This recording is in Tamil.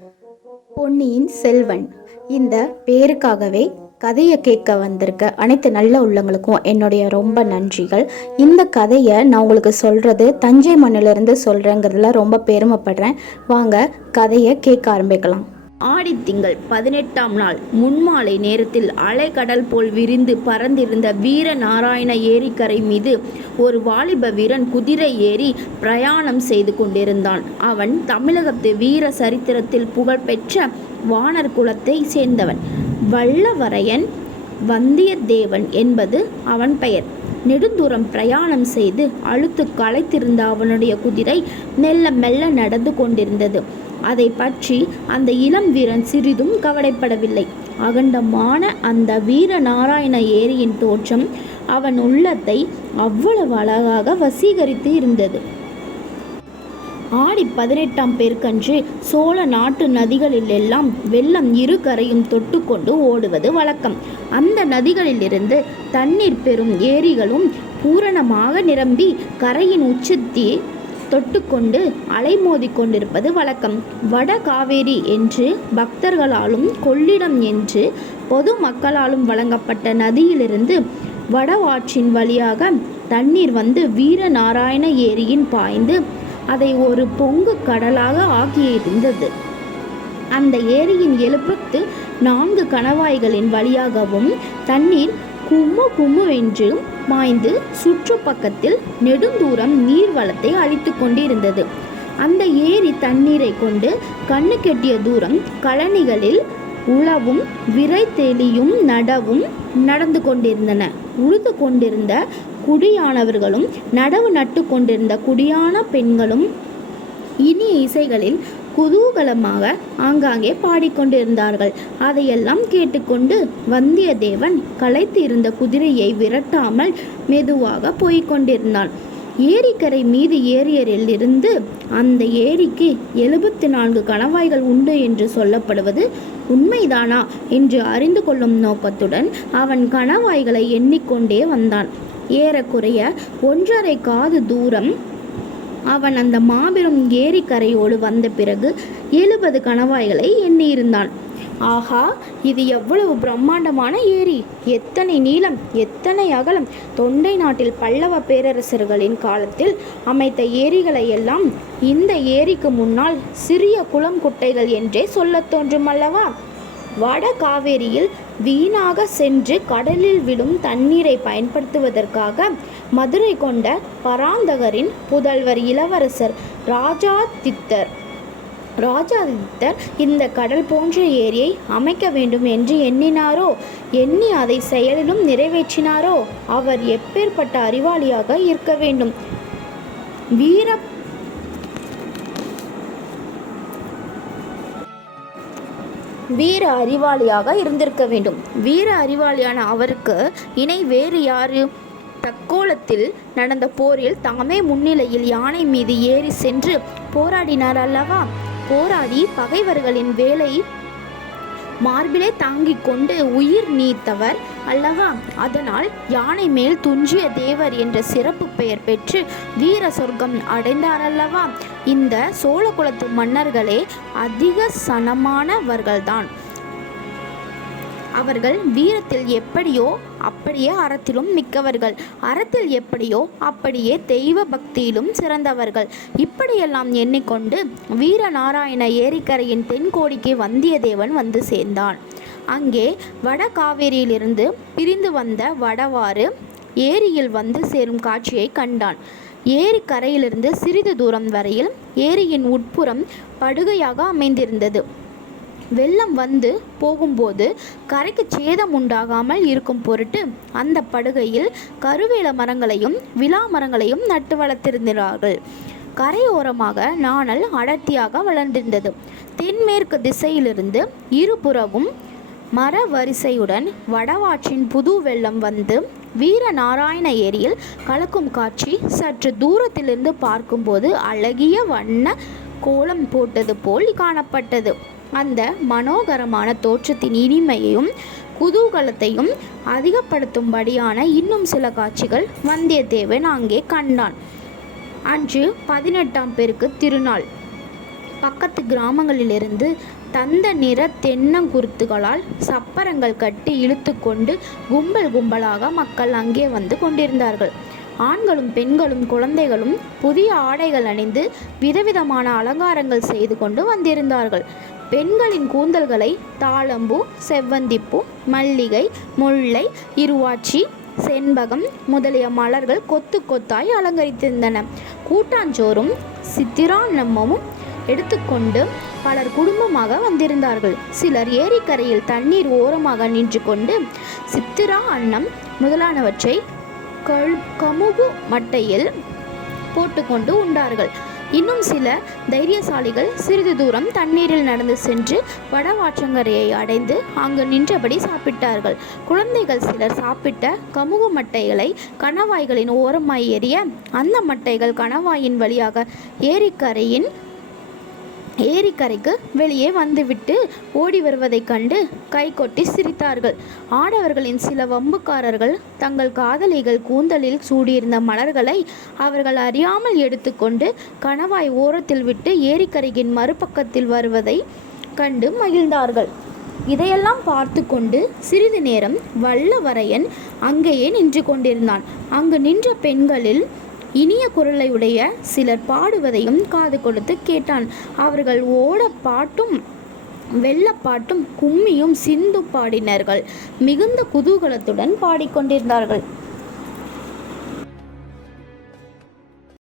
பொன்னியின் செல்வன் இந்த பேருக்காகவே கதையை கேட்க வந்திருக்க அனைத்து நல்ல உள்ளங்களுக்கும் என்னுடைய ரொம்ப நன்றிகள். இந்த கதையை நான் உங்களுக்கு சொல்கிறது தஞ்சை மண்ணிலிருந்து சொல்கிறேங்கிறதுல ரொம்ப பெருமைப்படுறேன். வாங்க கதையை கேட்க ஆரம்பிக்கலாம். ஆடித்திங்கள் 18ஆம் நாள் முன்மாலை நேரத்தில் அலைக்கடல் போல் விரிந்து பறந்திருந்த வீரநாராயண ஏரிக்கரை மீது ஒரு வாலிப வீரன் குதிரை ஏறி பிரயாணம் செய்து கொண்டிருந்தான். அவன் தமிழகத்து வீர சரித்திரத்தில் புகழ்பெற்ற வானர் குலத்தை சேர்ந்தவன். வல்லவரையன் வந்தியத்தேவன் என்பது அவன் பெயர். நெடுந்தூரம் பிரயாணம் செய்து அழுத்து களைத்திருந்த அவனுடைய குதிரை மெல்ல மெல்ல நடந்து கொண்டிருந்தது. அதை பற்றி அந்த இளம் வீரன் சிறிதும் கவலைப்படவில்லை. அகண்டமான அந்த வீரநாராயண ஏரியின் தோற்றம் அவன் உள்ளத்தை அவ்வளவு அழகாக வசீகரித்து இருந்தது. ஆடி 18ஆம் பேர்க்கன்று சோழ நாட்டு நதிகளிலெல்லாம் வெள்ளம் இரு கரையும் தொட்டுக்கொண்டு ஓடுவது வழக்கம். அந்த நதிகளிலிருந்து தண்ணீர் பெறும் ஏரிகளும் பூரணமாக நிரம்பி கரையின் உச்சத்தை தொட்டுக்கொண்டு அலைமோதி கொண்டிருப்பது வழக்கம். வட காவேரி என்று பக்தர்களாலும் கொள்ளிடம் என்று பொது மக்களாலும் வழங்கப்பட்ட நதியிலிருந்து வடவாற்றின் வழியாக தண்ணீர் வந்து வீரநாராயண ஏரியின் பாய்ந்து அதை ஒரு பொங்கு கடலாக ஆக்கியிருந்தது. அந்த ஏரியின் 74 கணவாய்களின் வழியாகவும் தண்ணீர் கும்மு கும்முவென்று மாய்ந்து சுற்றுப்பக்கத்தில் நெடுந்தூரம் நீர்வளத்தை அழித்து கொண்டிருந்தது. அந்த ஏரி தண்ணீரை கொண்டு கண்ணு கெட்டிய தூரம் கழனிகளில் உழவும் விரை தெளியும் நடவும் நடந்து கொண்டிருந்தன. உழுது கொண்டிருந்த குடியானவர்களும் நடவு நட்டு கொண்டிருந்த குடியான பெண்களும் இனிய இசைகளில் குதூகலமாக ஆங்காங்கே பாடிக்கொண்டிருந்தார்கள். அதையெல்லாம் கேட்டுக்கொண்டு வந்தியத்தேவன் களைத்து இருந்த குதிரையை விரட்டாமல் மெதுவாக போய்கொண்டிருந்தான். ஏரிக்கரை மீது ஏறியரிலிருந்து அந்த ஏரிக்கு 74 கணவாய்கள் உண்டு என்று சொல்லப்படுவது உண்மைதானா என்று அறிந்து கொள்ளும் நோக்கத்துடன் அவன் கணவாய்களை எண்ணிக்கொண்டே வந்தான். ஏறக்குறைய 1.5 காது தூரம் அவன் அந்த மாபெரும் ஏரிக்கரையோடு வந்த பிறகு 70 கணவாய்களை எண்ணியிருந்தான். ஆஹா, இது எவ்வளவு பிரம்மாண்டமான ஏரி! எத்தனை நீளம், எத்தனை அகலம்! தொண்டை நாட்டில் பல்லவ பேரரசர்களின் காலத்தில் அமைத்த ஏரிகளை எல்லாம் இந்த ஏரிக்கு முன்னால் சிறிய குளம் குட்டைகள் என்றே சொல்லத் தோன்றும் அல்லவா? வட காவேரியில் வீணாக சென்று கடலில் விடும் தண்ணீரை பயன்படுத்துவதற்காக மதுரை கொண்ட பராந்தகரின் புதல்வர் இளவரசர் ராஜாதித்தர் இந்த கடல் போன்ற ஏரியை அமைக்க வேண்டும் என்று எண்ணினாரோ, எண்ணி அதை செயலிலும் நிறைவேற்றினாரோ, அவர் எப்பேற்பட்ட அறிவாளியாக இருக்க வேண்டும்! வீர அறிவாளியாக இருந்திருக்க வேண்டும். வீர அறிவாளியான அவருக்கு இணை வேறு யாரு? தக்கோலத்தில் நடந்த போரில் தாமே முன்னிலையில் யானை மீது ஏறி சென்று போராடினார் அல்லவா? போராடி பகைவர்களின் வேலை மார்பிலே தாங்கிக் கொண்டு உயிர் நீத்தவர் அல்லவா? அதனால் யானை மேல் துஞ்சிய தேவர் என்ற சிறப்பு பெயர் பெற்று வீர சொர்க்கம் அடைந்தாரல்லவா? இந்த சோழ குலத்து மன்னர்களே அதிக சனமானவர்கள்தான். அவர்கள் வீரத்தில் எப்படியோ அப்படியே அறத்திலும் மிக்கவர்கள், அறத்தில் எப்படியோ அப்படியே தெய்வ பக்தியிலும் சிறந்தவர்கள். இப்படியெல்லாம் எண்ணிக்கொண்டு வீரநாராயண ஏரிக்கரையின் தென்கோடிக்கு வந்தியத்தேவன் வந்து சேர்ந்தான். அங்கே வட காவேரியிலிருந்து பிரிந்து வந்த வடவாறு ஏரியில் வந்து சேரும் காட்சியை கண்டான். ஏரி கரையிலிருந்து சிறிது தூரம் வரையில் ஏரியின் உட்புறம் படுகையாக அமைந்திருந்தது. வெள்ளம் வந்து போகும்போது கரைக்கு சேதம் உண்டாகாமல் இருக்கும் பொருட்டு அந்த படுகையில் கருவேல மரங்களையும் விலா மரங்களையும் நட்டு வளர்த்திருந்தார்கள். கரையோரமாக நாணல் அடர்த்தியாக வளர்ந்திருந்தது. தென்மேற்கு திசையிலிருந்து இருபுறமும் மர வரிசையுடன் வடவாற்றின் புது வெள்ளம் வந்து வீரநாராயண ஏரியில் கலக்கும் காட்சி சற்று தூரத்திலிருந்து பார்க்கும்போது அழகிய வண்ண கோலம் போட்டது போல் காணப்பட்டது. அந்த மனோகரமான தோற்றத்தின் இனிமையையும் குதூகலத்தையும் அதிகப்படுத்தும்படியான இன்னும் சில காட்சிகள் வந்தியத்தேவன் அங்கே கண்டான். அன்று 18ஆம் பெருக்கு திருநாள். பக்கத்து கிராமங்களிலிருந்து தந்த நிற தென்னங்குருத்துகளால் சப்பரங்கள் கட்டி இழுத்து கொண்டு கும்பல் கும்பலாக மக்கள் அங்கே வந்து கொண்டிருந்தார்கள். ஆண்களும் பெண்களும் குழந்தைகளும் புதிய ஆடைகள் அணிந்து விதவிதமான அலங்காரங்கள் செய்து கொண்டு வந்திருந்தார்கள். பெண்களின் கூந்தல்களை தாழம்பூ, செவ்வந்திப்பூ, மல்லிகை, முல்லை, இருவாட்சி, செண்பகம் முதலிய மலர்கள் கொத்து கொத்தாய் அலங்கரித்திருந்தன. கூட்டாஞ்சோறும் சித்திரான்னமும் எடுத்துக்கொண்டு பலர் குடும்பமாக வந்திருந்தார்கள். சிலர் ஏரிக்கரையில் தண்ணீர் ஓரமாக நின்று கொண்டு சித்திரா அன்னம் முதலானவற்றை கமுகு மட்டையில் போட்டுக்கொண்டு உண்டார்கள். இன்னும் சில தைரியசாலிகள் சிறிது தூரம் தண்ணீரில் நடந்து சென்று வடவாற்றங்கரையை அடைந்து அங்கு நின்றபடி சாப்பிட்டார்கள். குழந்தைகள் சிலர் சாப்பிட்ட கமுகு மட்டைகளை கணவாய்களின் ஓரமாய் எறிய அந்த மட்டைகள் கணவாயின் வழியாக ஏரிக்கரைக்கு வெளியே வந்துவிட்டு ஓடி வருவதைக் கண்டு கைகொட்டி சிரித்தார்கள். ஆடவர்களின் சில வம்புக்காரர்கள் தங்கள் காதலிகள் கூந்தலில் சூடியிருந்த மலர்களை அவர்கள் அறியாமல் எடுத்துக்கொண்டு கணவாய் ஓரத்தில் விட்டு ஏரிக்கரையின் மறுபக்கத்தில் வருவதை கண்டு மகிழ்ந்தார்கள். இதையெல்லாம் பார்த்து கொண்டு சிறிது நேரம் வல்லவரையன் அங்கேயே நின்று கொண்டிருந்தான். அங்கு நின்ற பெண்களில் இனிய குரலையுடைய சிலர் பாடுவதையும் காது கொடுத்து கேட்டான். அவர்கள் ஓடப்பாட்டும் வெள்ளப்பாட்டும் கும்மியும் சிந்து பாடினர்கள். மிகுந்த குதூகலத்துடன் பாடிக்கொண்டிருந்தார்கள்.